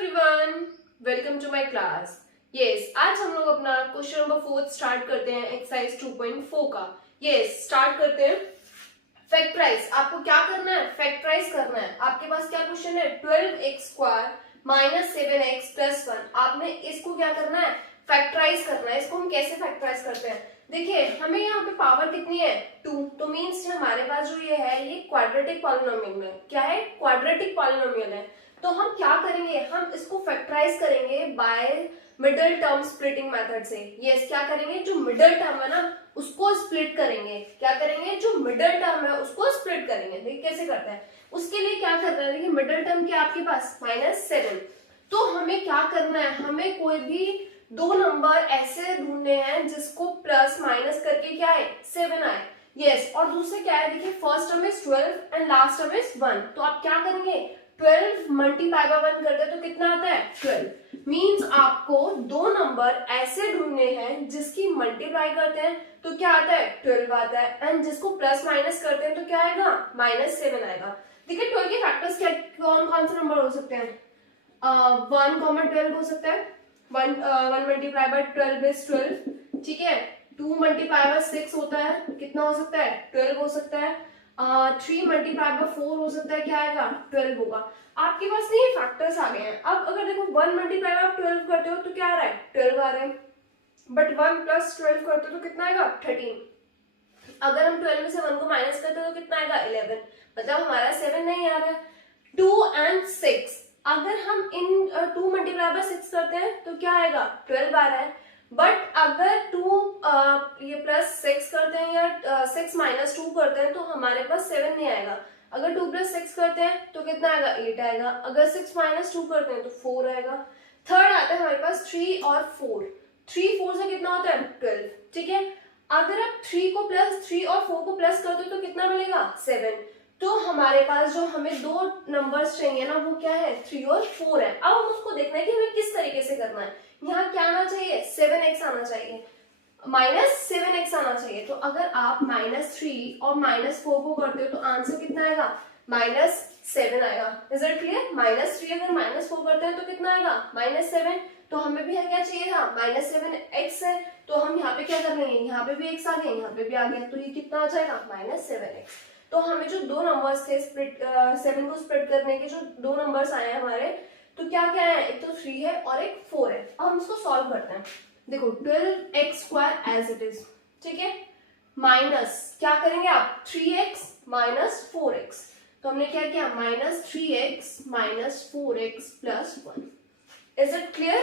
Everyone, welcome to my class. Yes, आज हम लोग अपना क्वेश्चन नंबर 4 स्टार्ट करते हैं एक्सरसाइज 2.4 का। यस, स्टार्ट करते हैं। फैक्टराइज, आपको क्या करना है? फैक्टराइज करना है। आपके पास क्या क्वेश्चन है? 12x² minus 7x plus 1। आपने इसको क्या करना है? फैक्टराइज करना है। इसको हम कैसे फैक्टराइज करते हैं? देखिए, हमें यहाँ पे पावर कितनी है? 2। तो मीन्स हमारे पास जो ये है ये क्वाड्रेटिक पॉलिनोमियल है। क्या है? क्वाड्रेटिक पॉलिनोमियल है। तो हम क्या करेंगे? हम इसको फैक्टराइज करेंगे by middle term splitting method से। यस, क्या करेंगे? जो मिडिल टर्म है ना उसको स्प्लिट करेंगे। क्या करेंगे? जो मिडिल टर्म है उसको स्प्लिट करेंगे। देखिए कैसे करते हैं। उसके लिए क्या करना है? देखिए मिडिल टर्म क्या आपके पास? -7। तो हमें क्या करना है? हमें कोई भी दो नंबर ऐसे ढूंढने हैं जिसको प्लस माइनस करके क्या है? 7 आए। यस, और दूसरे क्या है? देखिए first term is 12 and last term is 1। तो आप क्या करेंगे? 12 मल्टीप्लाई बाय 1 करते हैं तो कितना आता है? 12। मींस आपको दो नंबर ऐसे ढूंढने हैं जिसकी मल्टीप्लाई करते हैं तो क्या आता है? 12 आता है। एंड जिसको प्लस माइनस करते हैं तो क्या आएगा? -7 आएगा। देखिए 12 के फैक्टर्स क्या कौन कौन से नंबर हो सकते हैं? 1, 12 हो सकता है। 1 मल्टीप्लाई बाय 12 इज 12। ठीक है। 2 मल्टीप्लाई बाय 6 होता है, कितना हो सकता है? 12 हो सकता है। 3 मल्टीप्लाई बाय 4 हो सकता है, क्या आएगा? 12 होगा। आपके पास नहीं फैक्टर्स आ गए हैं। अब अगर देखो 1 मल्टीप्लाई बाय 12 करते हो तो क्या आ रहा है? 12 आ रहा है। बट 1 प्लस 12 करते हो तो कितना आएगा? 13। अगर हम 12 में से 1 को माइनस करते हो तो कितना आएगा? 11। मतलब हमारा 7 नहीं आ रहा है। 2 एंड 6, अगर हम इन 2 मल्टीप्लाई बाय 6 करते हैं तो क्या आएगा? 12 आ रहा है। बट अगर 2 ये प्लस 6 करते हैं या 6 माइनस 2 करते हैं तो हमारे पास 7 नहीं आएगा। अगर 2 प्लस 6 करते हैं तो कितना आएगा? 8 आएगा। अगर 6 माइनस 2 करते हैं तो 4 आएगा। थर्ड आता है हमारे पास 3 और 4। 3 4 से कितना होता है? 12। ठीक है। अगर आप 3 और 4 को प्लस करते हो तो कितना मिलेगा? 7। तो हमारे पास जो हमें दो नंबर्स चाहिए ना वो क्या है? 3 और 4 है। अब हम उसको देखना है कि हमें किस तरीके से करना है। यहाँ क्या आना चाहिए? 7x आना चाहिए, -7x आना चाहिए। तो अगर आप -3 और -4 को करते हो तो आंसर कितना आएगा? -7 आएगा। Is it clear? -3 अगर -4 करते हैं तो कितना आएगा? -7। तो हमें भी क्या चाहिए था? -7x है। तो हम यहाँ पे क्या कर लेंगे? यहाँ पे भी x आ गया, यहाँ पे भी आ गया, तो ये कितना आ जाएगा? -7x। तो हमें जो दो नंबर्स थे स्प्लिट 7 को स्प्लिट करने के जो दो नंबर्स आए हैं हमारे, तो क्या क्या है? एक तो 3 है और एक 4 है। अब हम इसको सॉल्व करते हैं। देखो 12x² एज इट इज, ठीक है, माइनस क्या करेंगे आप? 3x minus 4x। तो हमने क्या किया? -3x minus 4x plus 1। Is it clear?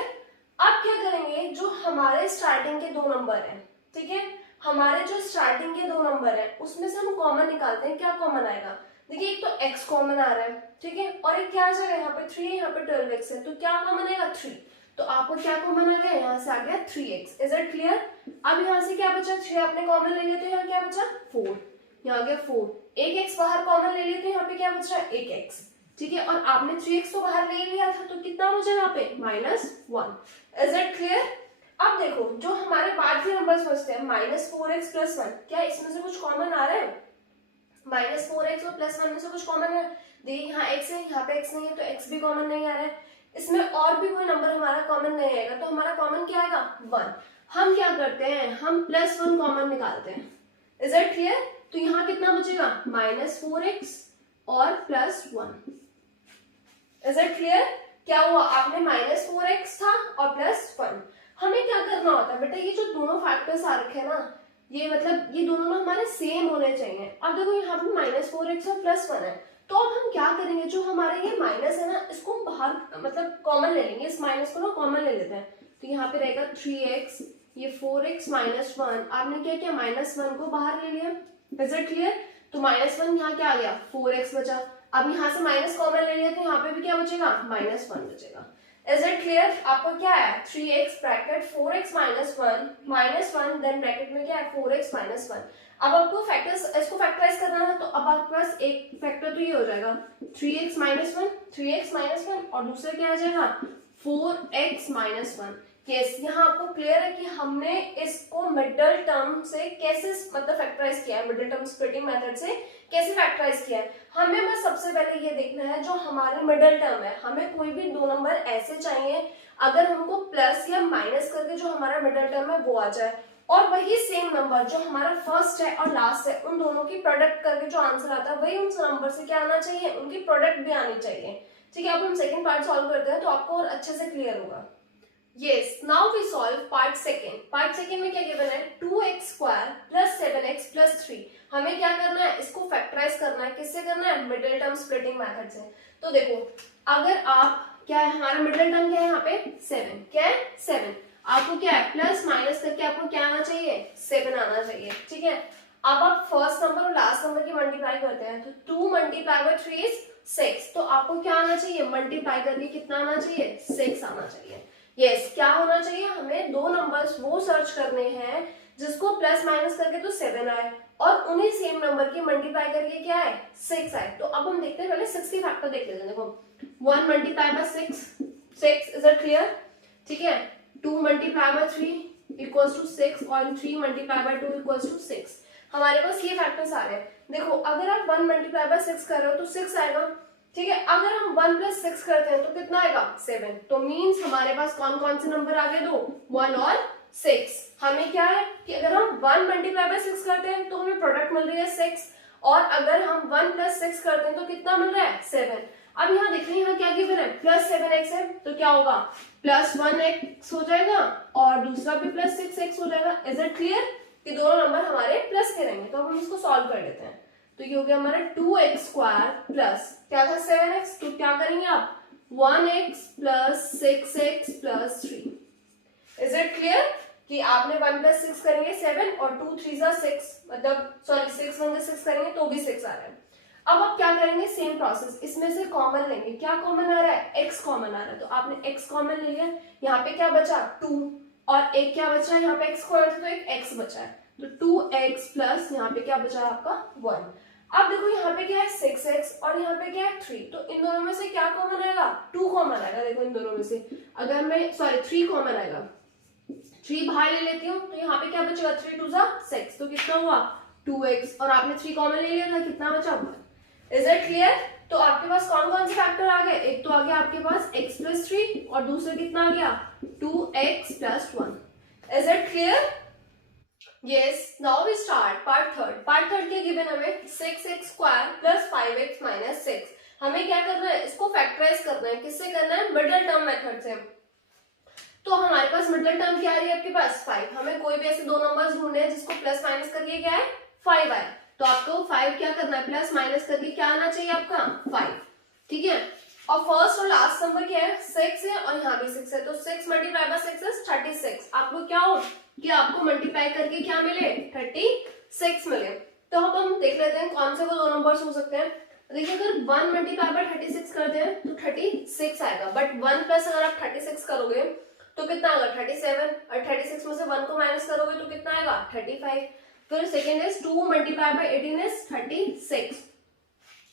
अब क्या करेंगे? जो हमारे स्टार्टिंग के दो नंबर हैं, ठीक है, हमारे जो स्टार्टिंग के दो नंबर है उसमें से हम कॉमन निकालते हैं। क्या कॉमन आएगा? देखिए एक तो x कॉमन आ रहा है, ठीक है, और एक क्या आ जाएगा? यहाँ पे 3 है, यहाँ पे 12x है, तो क्या कॉमन आएगा? 3। तो आपको क्या कॉमन आ गया? यहाँ से आ गया 3x। Is it clear? अब यहाँ से क्या बचा? 6 आपने कॉमन ले लिया तो यहाँ क्या बचा? 4। यहाँ आ गया 4। एक x बाहर कॉमन ले लिया तो यहाँ पे क्या बच रहा है? एक x। ठीक है, और आपने 3x तो बाहर ले लिया था तो कितना बचा यहाँ पे? -1। Is it clear? अब देखो जो हमारे बाद के नंबर्स बचते हैं -4x प्लस 1, क्या इसमें से कुछ कॉमन आ रहा है? -4x और प्लस 1 में से कुछ कॉमन है? देखिए यहाँ x है, यहाँ पे x नहीं है तो x भी कॉमन नहीं आ रहा है। इसमें और भी कोई नंबर हमारा कॉमन नहीं आएगा, तो हमारा कॉमन क्या आएगा? 1। हम क्या करते हैं? हम +1 कॉमन निकालते हैं। Is it clear? तो यहाँ कितना बचेगा? -4x और +1। Is it clear? क्या हुआ? आपने -4x था और +1। हमें क्या करना होता है बेटा? ये जो दोनों फैक्टर्स आ रखे हैं ना, ये मतलब ये दोनों ना हमारे सेम होने चाहिए। अब देखो यहाँ पे -4x और +1 है, तो अब हम क्या करेंगे? जो हमारे ये माइनस है ना इसको हम बाहर मतलब कॉमन ले लेंगे। इस माइनस को ना कॉमन ले लेते हैं। तो यहाँ पे रहेगा 3x, ये 4x -1। आपने क्या किया? -1 को बाहर ले लिया। Is it clear? तो -1 यहाँ क्या आ गया? 4x बचा। अब यहाँ से माइनस कॉमन ले लिया तो यहाँ पे भी क्या बचेगा? -1 बचेगा। Is it clear? आपको क्या है? 3x bracket 4x -1 then bracket में क्या है? 4x -1। अब आपको फैक्टर्स इसको फैक्टराइज करना है तो अब आपके पास एक फैक्टर तो ये हो जाएगा 3x -1 और दूसरा क्या आ जाएगा? 4x -1। यस, यहाँ आपको क्लियर है कि हमने इसको मिडल टर्म से कैसे मतलब फैक्टराइज किया है, मिडल टर्म स्प्लिटिंग मेथड से कैसे फैक्टराइज किया है। हमें बस सबसे पहले ये देखना है जो हमारे मिडल टर्म है, हमें कोई भी दो नंबर ऐसे चाहिए अगर हमको प्लस या माइनस करके जो हमारा मिडल टर्म है वो आ जाए, और वही सेम नंबर जो हमारा फर्स्ट है और लास्ट है उन दोनों की प्रोडक्ट करके जो आंसर आता है वही उन नंबर से क्या आना चाहिए, उनकी प्रोडक्ट भी आनी चाहिए। ठीक है, अब हम सेकंड पार्ट सॉल्व करते हैं तो आपको और अच्छे से क्लियर होगा। Yes, now we solve part second. Part second में क्या गिवन है, 2x square plus 7x plus 3। हमें क्या करना है, इसको फैक्टराइज करना है। किससे करना है, मिडिल टर्म स्प्लिटिंग मेथड से। तो देखो, अगर आप क्या है, हमारा मिडिल टर्म क्या है यहाँ पे 7, क्या है 7। आपको क्या है, प्लस माइनस करके आपको क्या आना चाहिए, 7 आना चाहिए। ठीक है, अब आप फर्स्ट नंबर और लास्ट नंबर की मल्टीप्लाई करते हैं तो 2 मल्टीप्लाई बाय 3 इज 6। तो आपको क्या आना चाहिए, मल्टीप्लाई करके कितना आना चाहिए, 6 आना चाहिए। यस, क्या होना चाहिए, हमें दो नंबर्स वो सर्च करने हैं जिसको प्लस माइनस करके तो 7 आए और उन्हीं सेम नंबर की मल्टीप्लाई करके क्या है, 6 आए। तो अब हम देखते हैं, पहले 6 की फैक्टर देख लेते हैं। देखो 1 multiply by 6, is it clear. ठीक है, 2 मल्टीप्लाई बाय 3 इक्वल्स टू 6 और 3 मल्टीप्लाई बाय 2 इक्वल्स टू 6। हमारे पास ये फैक्टर्स आ रहे हैं। देखो, अगर आप 1 मल्टीप्लाई बाय 6 कर रहे हो तो 6 आएगा। ठीक है, अगर हम 1 प्लस 6 करते हैं तो कितना आएगा, 7। तो मींस हमारे पास कौन कौन से नंबर आ गए, दो, 1 और 6। हमें क्या है कि अगर हम 1 मल्टीप्लाई बाय 6 करते हैं तो हमें प्रोडक्ट मिल रही है 6, और अगर हम 1 प्लस 6 करते हैं तो कितना मिल रहा है, 7। अब यहाँ देख रहे हैं, यहाँ क्या गिवन है, प्लस 7x है, तो क्या होगा, प्लस 1x हो जाएगा और दूसरा भी प्लस 6x हो जाएगा। इज इट क्लियर कि दोनों नंबर हमारे प्लस के रहेंगे। तो हम इसको सॉल्व कर लेते हैं। तो ये हो गया हमारा 2x स्क्वायर प्लस क्या था 7x, तो क्या करेंगे आप, 1x plus 6x plus 3। Is it clear कि आपने 1 प्लस 6 करेंगे 7 और 2 3 जा 6, मतलब सॉरी 6 1 6 करेंगे तो भी 6 आ रहा है। अब आप क्या करेंगे, सेम प्रोसेस, इसमें से कॉमन लेंगे। क्या कॉमन आ रहा है, x कॉमन आ रहा है, तो आपने x कॉमन ले लिया। यहाँ पे क्या बचा, 2 और एक क्या बचा है, यहाँ पे x स्क्वायर था तो एक x बचा है, तो 2x प्लस यहाँ पे क्या बचा है आपका 1। अब देखो यहाँ पे क्या है 6x और यहाँ पे क्या है 3, तो इन दोनों में से क्या कॉमन आएगा, 2 कॉमन आएगा। देखो इन दोनों में से अगर मैं सॉरी 3 कॉमन आएगा, 3 बाहर ले लेती हूँ तो यहाँ पे क्या बचेगा, 3 2 जा 6, तो कितना हुआ 2x, और आपने 3 कॉमन ले लिया था, कितना बचा 1। Is it clear. तो आपके पास कौन कौन से फैक्टर आ गए, एक तो आ गया आपके पास x प्लस 3 और दूसरा कितना आ गया 2x plus 1। Is it clear. Yes, now we start part third. Part third क्या गिवन हमें, 6x square plus 5x minus 6। हमें क्या करना है, इसको फैक्टराइज करना है। किससे करना है, मिडिल टर्म मेथड से। तो हमारे पास मिडिल टर्म क्या आ रही है आपके पास 5। हमें कोई भी ऐसे दो नंबर्स ढूंढने हैं जिसको प्लस माइनस करके क्या है 5 आए, तो आपको 5 क्या करना है, प्लस माइनस करके क्या आना चाहिए आपका 5। ठीक है, और फर्स्ट और लास्ट नंबर क्या है 6 है और यहाँ भी 6 है, तो 6 मल्टीप्लाई बाय 6 इज 36। आपको क्या हो कि आपको मल्टीप्लाई करके क्या मिले 36 मिले। तो अब हम देख लेते हैं कौन से वो दो नंबर्स हो सकते हैं। देखिए अगर 1 मल्टीप्लाई बाय 36 करते हैं तो 36 आएगा, बट 1 प्लस अगर आप 36 करोगे तो कितना आएगा 37, और 36 में से 1 को माइनस करोगे तो कितना आएगा 35। फिर second is 2 multiply by 18 is 36,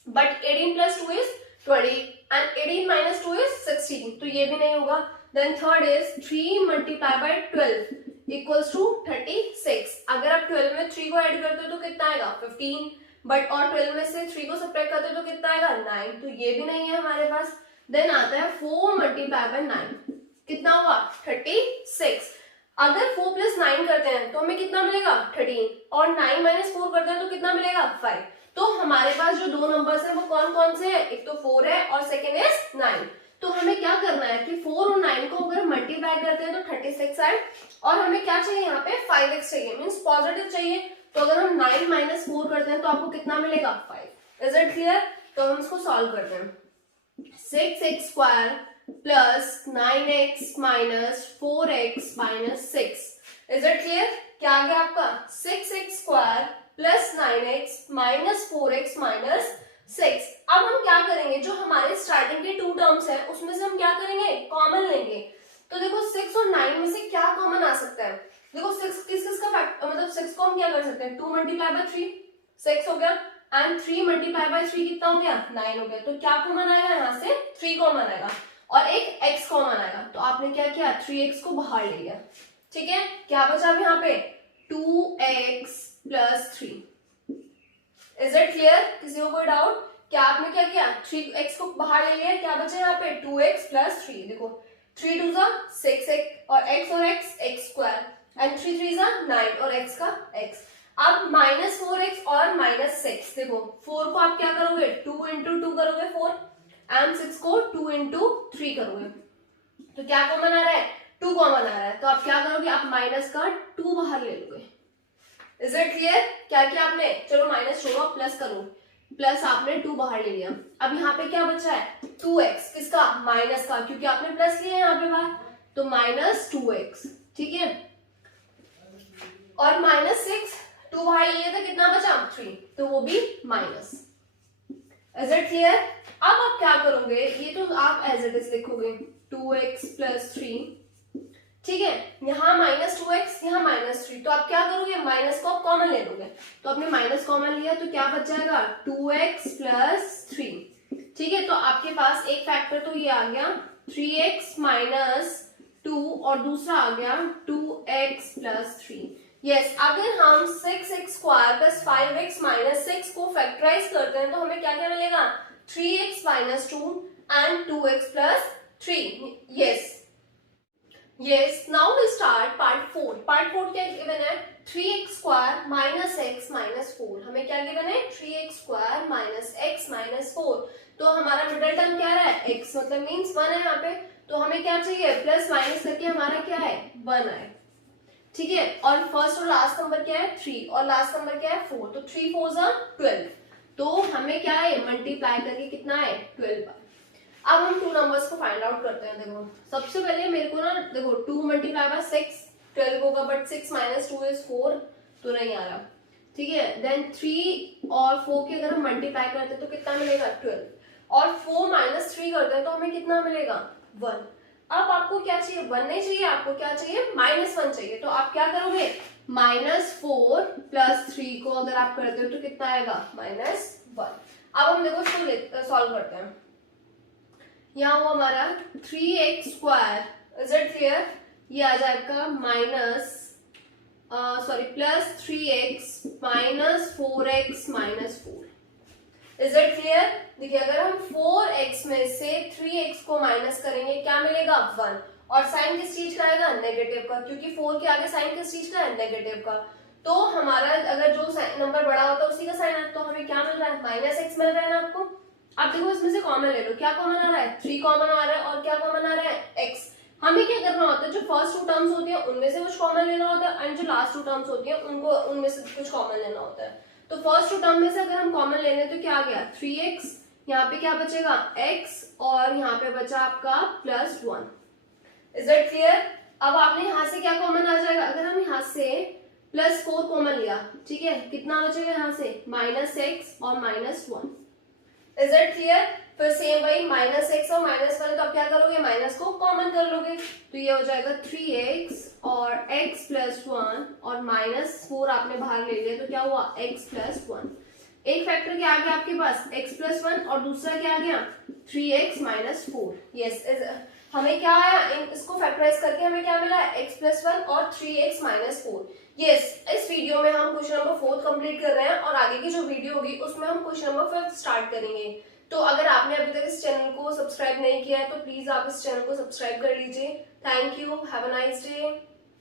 but 18 plus 2 is 20 and 18 minus 2 is 16, तो ये भी नहीं होगा। Then third is 3 multiplied by 12 equals to 36। अगर आप 12 में 3 को ऐड करते हो तो कितना आएगा 15, बट और 12 में से 3 को सब्ट्रैक्ट करते हो तो कितना आएगा 9, तो ये भी नहीं है हमारे पास। देन आता है 4 multiplied by 9, कितना हुआ 36। अगर 4 प्लस 9 करते हैं तो हमें कितना मिलेगा 13, और 9 माइनस 4 करते हैं तो कितना मिलेगा 5। तो हमारे पास जो दो नंबर्स हैं वो कौन कौन से हैं, एक तो 4 है और सेकेंड इज 9। तो हमें क्या करना है कि 4 और 9 को अगर मल्टीप्लाई करते हैं तो 36 आए, और हमें क्या चाहिए यहाँ पे 5x चाहिए, मींस पॉजिटिव चाहिए। तो अगर हम 9 माइनस 4 करते हैं तो आपको कितना मिलेगा 5। Is it clear. तो हम इसको सॉल्व करते हैं। 6x square plus 9x minus 4x minus 6। Is it clear. क्या आ गया आपका 6x square plus 9x minus 4x minus 6। अब हम क्या करेंगे, जो हमारे स्टार्टिंग के 2 टर्म्स हैं उसमें से हम क्या करेंगे कॉमन लेंगे। तो देखो 6 और 9 में से क्या कॉमन आ सकता है। देखो 6 किस किस का फैक्टर, मतलब 6 को हम क्या कर सकते हैं 2 मल्टीप्लाई बाय 3 6 हो गया, एंड 3 मल्टीप्लाई बाय 3 कितना हो गया 9 हो गया। तो क्या कॉमन आएगा यहाँ से 3 कॉमन आएगा, और एक x कॉमन आएगा, तो आपने क्या किया 3x को बाहर ले लिया, ठीक है। क्या बचा अब यहाँ पे 2x plus 3। Is it clear? किसी को कोई डाउट? क्या आपने क्या किया 3x को बाहर ले लिया, क्या बचा यहाँ पे 2x प्लस 3। देखो 3 2 जा 6x और x और x स्क्वायर एंड 3 3 जा 9 और x का x। अब -4x और -6, देखो 4 को आप क्या करोगे 2 इंटू 2 करोगे 4 एंड 6 को 2 इंटू 3 करोगे, तो क्या कॉमन आ रहा है 2 कॉमन आ रहा है, तो आप क्या करोगे आप माइनस का 2 बाहर ले लोगे। Is it clear? क्या किया आपने, चलो माइनस छोड़ो प्लस करो, प्लस आपने 2 बाहर ले लिया। अब यहाँ पे क्या बचा है 2x, किसका माइनस का, क्योंकि आपने प्लस लिया है यहाँ पे बाहर, तो -2x, ठीक है। और -6 2 बाहर ले लिया था, कितना बचा 3, तो वो भी माइनस। Is it clear? अब आप क्या करोगे, ये तो आप एज इट इज लिखोगे 2x प्लस 3, ठीक है। यहाँ -2x यहाँ -3, तो आप क्या करोगे माइनस को आप कॉमन ले लोगे, तो आपने माइनस कॉमन लिया तो क्या बच जाएगा 2x प्लस 3, ठीक है। तो आपके पास एक फैक्टर तो ये आ गया 3x माइनस 2 और दूसरा आ गया 2x प्लस 3। यस, अगर हम 6x square plus 5x minus 6 को फैक्टराइज करते हैं तो हमें क्या क्या मिलेगा 3x minus 2 and 2x plus 3। Yes, now we start part 4। Part 4 क्या गिवन है 3x square minus x minus 4। हमें क्या गिवन है 3x square minus x minus 4। तो हमारा मिडिल टर्म क्या रहा है x, मतलब मीन्स 1 है यहाँ पे, तो हमें क्या चाहिए प्लस माइनस करके हमारा क्या है 1 है, ठीक है। और फर्स्ट और लास्ट नंबर क्या है 3 और लास्ट नंबर क्या है 4, तो 3 4 जा 12, तो हमें क्या है मल्टीप्लाई करके कितना है 12। अब हम 2 नंबर्स को फाइंड आउट करते हैं। देखो सबसे पहले मेरे को ना देखो 2 मल्टीप्लाई बाय 6 12 होगा, बट 6 माइनस 2 इज 4, तो नहीं आ रहा, ठीक है। देन 3 और 4 के अगर हम मल्टीप्लाई करते हैं तो कितना मिलेगा 12, और 4 माइनस 3 करते हैं तो हमें कितना मिलेगा 1। अब आपको क्या चाहिए 1 नहीं चाहिए, आपको क्या चाहिए -1 चाहिए, तो आप क्या करोगे -4 प्लस 3 को अगर आप करते हो तो कितना आएगा -1। अब हम देखो इसको सॉल्व करते हैं। यहाँ वो हमारा 3x square, is it clear, ये आ जाएगा plus 3x minus 4x minus 4। Is it clear? देखिए अगर हम 4x में से 3x को माइनस करेंगे क्या मिलेगा 1, और साइन किस चीज का आएगा नेगेटिव का, क्योंकि 4 के आगे साइन किस चीज का है नेगेटिव का। तो हमारा अगर जो नंबर बड़ा होता है उसी का साइन आता, तो हमें क्या मिल रहा है -x मिल रहा है ना आपको। अब देखो इसमें से कॉमन ले लो, क्या कॉमन आ रहा है 3 कॉमन आ रहा है, और क्या कॉमन आ रहा है x। हमें क्या करना होता है जो फर्स्ट 2 टर्म्स होती है उनमें से कुछ कॉमन लेना होता है, एंड जो लास्ट 2 टर्म्स होती है उनको उनमें से कुछ कॉमन लेना होता है। तो फर्स्ट 2 टर्म में से अगर हम कॉमन ले लें तो क्या आ गया 3x, यहाँ पे क्या बचेगा x, और यहाँ पे बचा आपका +1। Is it clear? अब आपने यहाँ से क्या कॉमन आ जाएगा, अगर हम यहाँ से +4 कॉमन लिया, ठीक है, कितना बचेगा यहाँ से -x और -1। Is it clear? फिर सेम वही -x और -1, तो आप क्या करोगे माइनस को कॉमन कर लोगे, तो ये हो जाएगा 3x और x + 1 और -4 आपने बाहर ले लिया, तो क्या हुआ x + 1। एक फैक्टर क्या आ गया आपके पास x + 1, और दूसरा क्या आ गया 3x - 4। यस, हमें क्या आया इसको फैक्टराइज करके हमें क्या मिला x + 1 और 3x - 4। यस, इस वीडियो में हम क्वेश्चन नंबर 4 कंप्लीट कर रहे हैं, और आगे की जो वीडियो होगी उसमें हम क्वेश्चन नंबर 5 स्टार्ट करेंगे। तो अगर आपने अभी तक इस चैनल को सब्सक्राइब नहीं किया है तो प्लीज आप इस चैनल को सब्सक्राइब कर लीजिए। Thank you, have a nice day.